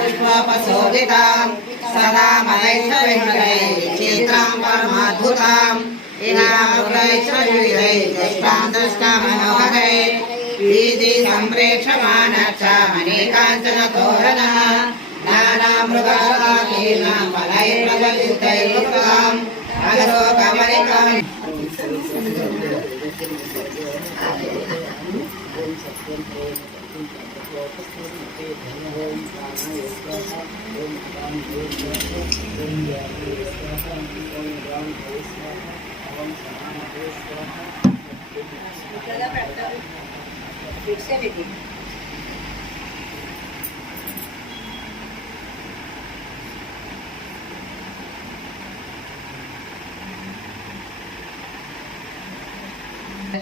पुष्पशोभितां सदा चित्रां परमाद्भुतां दृष्टामनोहरै वीधि सम्प्रेक्षमाणक्षामणिकाञ्चन तोरणः नानामृगाकीर्णां फलैर्प्रजलितैर्युक्तां अगरोकमलिकां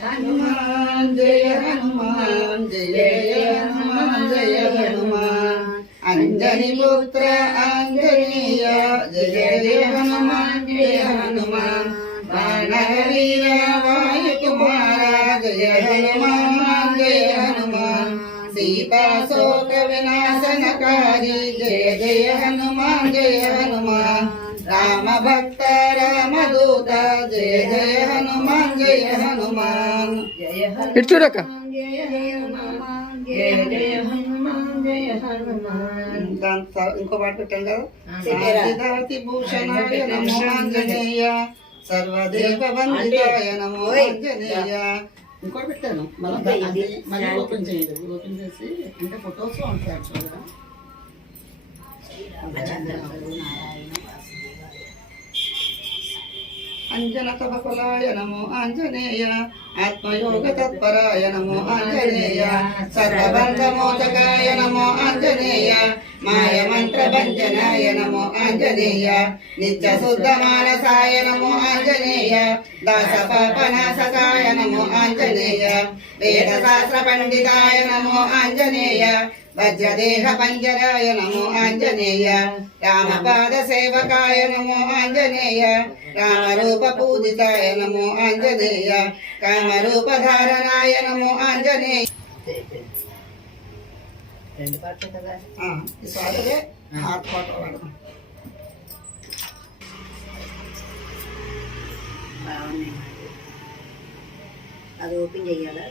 हनुमान जय हनुमान जय हनुमान जय हनुमान अंजनी पुत्र अंजनीय जय जय हनुमान जय हनुमान वानरवीर वायुकुमार जय हनुमान जय हनुमान सीता शोक विनाशनकारी जय जय हनुमान जय हनुमान राम भक्त रामदूत जय जय हनुमान जय हनुमान जय हनुमान जय हनुमान जय जय हनुमान जय हनुमान इंको पाठ పెట్టండి కదా సిద్ధాతి భూషణాయ నమో ఆంజనేయ సర్వదేవ వందితాయ నమో ఆంజనేయ ఇంకో పెట్టాను మళ్ళీ ఓపెన్ చేయండి ఓపెన్ చేసి అంటే ఫొటోస్ ఉంటాయి యాక్చువల్గా अंजनतपकुलाय नमो आंजनेय आत्मयोग तत्पराय नमो आंजनेय सर्वबन्धमोचकाय नमो आंजनेय मायमन्त्रभञ्जनाय नमो आंजनेय नित्यशुद्धमानसाय नमो आंजनेय दासपापनाशकाय नमो आंजनेय वेदशास्त्रपण्डिताय नमो आंजनेय वज्रदेह पंजराय नमो आंजनेय रामपाद सेवकाय नमो आंजनेय रामरूप पूजिताय नमो आंजनेय कामरूप धारणाय नमो आंजनेय అది ఓపెన్ చేయాలా